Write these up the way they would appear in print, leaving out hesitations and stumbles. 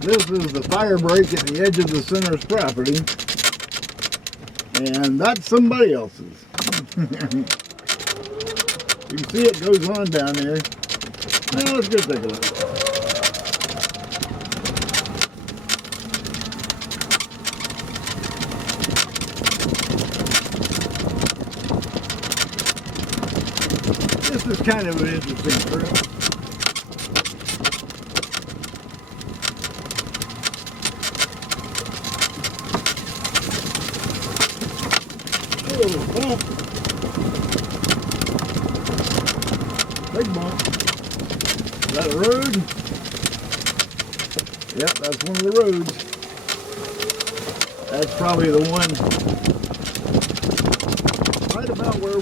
This is the fire break at the edge of the center's property. And that's somebody else's. You can see it goes on down there. Now let's go take a look. This is kind of an interesting trip. Oh, bump. Big bump. Is that a road? Yep, that's one of the roads. That's probably the one right about where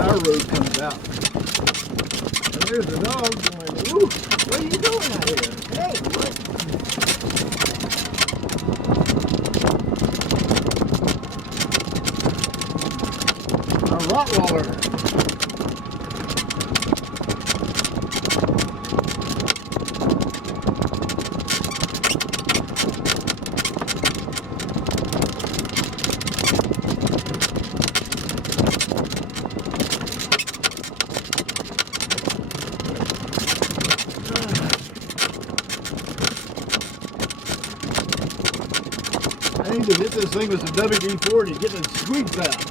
our road comes out. And there's a dog going, ooh, what are you doing out here? Hey, what? A Rottweiler. I need to hit this thing with some WD-40 get the squeaks out.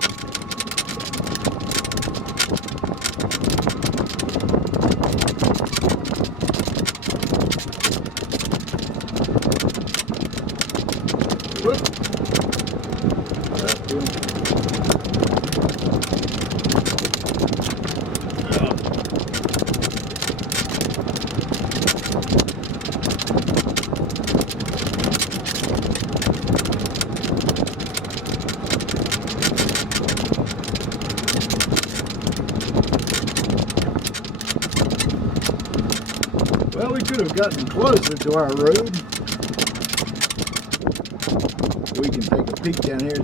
Well, we could have gotten closer to our road. We can take a peek down here.